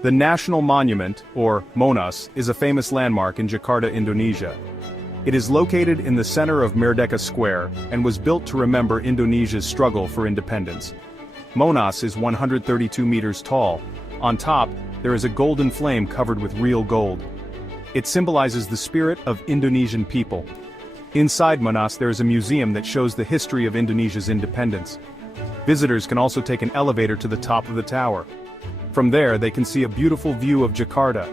The National Monument, or Monas, is a famous landmark in Jakarta, Indonesia. It is located in the center of Merdeka Square and was built to remember Indonesia's struggle for independence. Monas is 132 meters tall. On top, there is a golden flame covered with real gold. It symbolizes the spirit of Indonesian people. Inside Monas there is a museum that shows the history of Indonesia's independence. Visitors can also take an elevator to the top of the tower. From there they can see a beautiful view of Jakarta.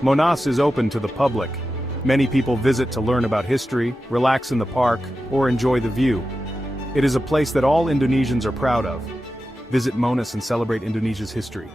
Monas is open to the public. Many people visit to learn about history, relax in the park, or enjoy the view. It is a place that all Indonesians are proud of. Visit Monas and celebrate Indonesia's history.